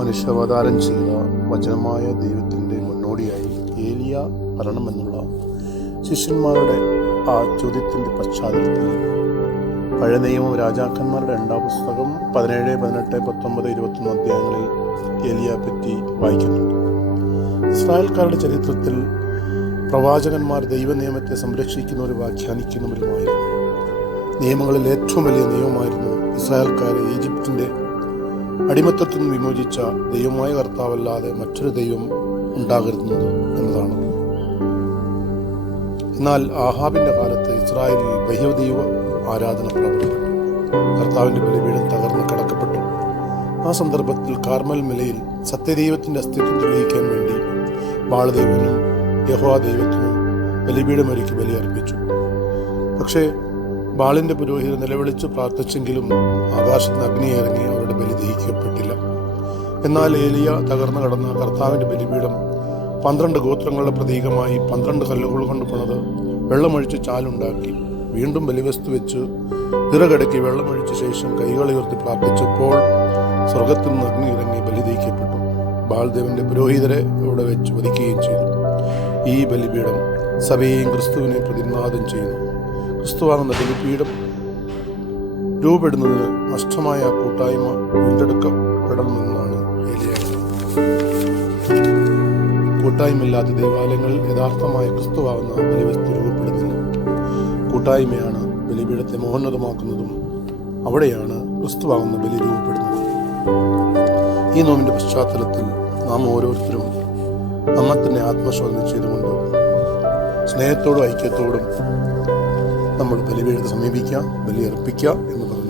മനുഷ്യാവതാരം ചെയ്ത വചനമായ ദൈവത്തിൻ്റെ മുന്നോടിയായി ഏലിയ വരണമെന്നുള്ള ശിഷ്യന്മാരുടെ ആ ചോദ്യത്തിൻ്റെ പശ്ചാത്തലത്തിൽ പഴയ നിയമം രാജാക്കന്മാരുടെ 2-ാം പുസ്തകം 17, 18, 19, 21 അധ്യായങ്ങളിൽ ഏലിയയെ പറ്റി വായിക്കുന്നുണ്ട്. ഇസ്രായേൽക്കാരുടെ ചരിത്രത്തിൽ പ്രവാചകന്മാർ ദൈവനിയമത്തെ സംരക്ഷിക്കുന്നവരും വ്യാഖ്യാനിക്കുന്നവരുമായിരുന്നു. നിയമങ്ങളിൽ ഏറ്റവും വലിയ നിയമമായിരുന്നു ഇസ്രായേൽക്കാരെ ഈജിപ്തിൻ്റെ അടിമത്തത്തിൽ നിന്ന് വിമോചിച്ച ദൈവമായ കർത്താവല്ലാതെ മറ്റൊരു ദൈവം ഉണ്ടാകരുന്നത് എന്നതാണ്. എന്നാൽ ആഹാബിൻ്റെ കാലത്ത് ഇസ്രായേലിൽ ബഹുദൈവ ആരാധന പ്രവർത്തിപ്പെട്ടു. കർത്താവിൻ്റെ ബലിപീഠം തകർന്ന് കടക്കപ്പെട്ടു. ആ സന്ദർഭത്തിൽ കാർമൽ മലയിൽ സത്യദൈവത്തിൻ്റെ അസ്തിത്വം തെളിയിക്കാൻ വേണ്ടി ബാൾദൈവനും യഹോവ ദൈവത്തിനും ബലിപീഠമൊരുക്കി ബലിയർപ്പിച്ചു. പക്ഷേ ബാളിൻ്റെ പുരോഹിതർ നിലവിളിച്ച് പ്രാർത്ഥിച്ചെങ്കിലും ആകാശത്തിന് അഗ്നി ഇറങ്ങി അവരുടെ ബലി ദഹിക്കപ്പെട്ടില്ല. എന്നാൽ ഏലിയ തകർന്നു കടന്ന കർത്താവിൻ്റെ ബലിപീഠം 12 ഗോത്രങ്ങളുടെ പ്രതീകമായി 12 കല്ലുകൾ കൊണ്ട് പണിത് വെള്ളമൊഴിച്ച് ചാലുണ്ടാക്കി വീണ്ടും ബലിവസ്തു വെച്ച് വിറകടക്കി വെള്ളമൊഴിച്ച ശേഷം കൈകളുയർത്തി പ്രാർത്ഥിച്ചപ്പോൾ സ്വർഗത്തിൽ നിന്ന് അഗ്നി ഇറങ്ങി ബലി ദഹിക്കപ്പെട്ടു. ബാൽദേവന്റെ പുരോഹിതരെ അവിടെ വെച്ച് വധിക്കുകയും ചെയ്തു. ഈ ബലിപീഠം സഭയെയും ക്രിസ്തുവിനെ പ്രതിനിധാനം ചെയ്യുന്നു. ക്രിസ്തുവാകുന്ന ബലിപീഠം രൂപപ്പെടുന്നതിന് നഷ്ടമായ കൂട്ടായ്മ വീണ്ടെടുക്കപ്പെടണമെന്നാണ് ഏലിയ. കൂട്ടായ്മയില്ലാത്ത ദേവാലയങ്ങൾ യഥാർത്ഥമായ ക്രിസ്തുവാകുന്ന ബലിവസ്തു രൂപപ്പെടുന്നില്ല. കൂട്ടായ്മയാണ് ബലിപീഠത്തെ മഹോന്നതമാക്കുന്നതും അവിടെയാണ് ക്രിസ്തുവാകുന്ന ബലി രൂപപ്പെടുന്നത്. ഈ നോമിൻ്റെ പശ്ചാത്തലത്തിൽ നാം ഓരോരുത്തരും നമ്മെ തന്നെ ആത്മശോധന ചെയ്തുകൊണ്ട് സ്നേഹത്തോടും ഐക്യത്തോടും നമ്മൾ ബലിപീഠത്തെ സമീപിക്കുക, ബലി അർപ്പിക്കുക എന്ന് പറഞ്ഞു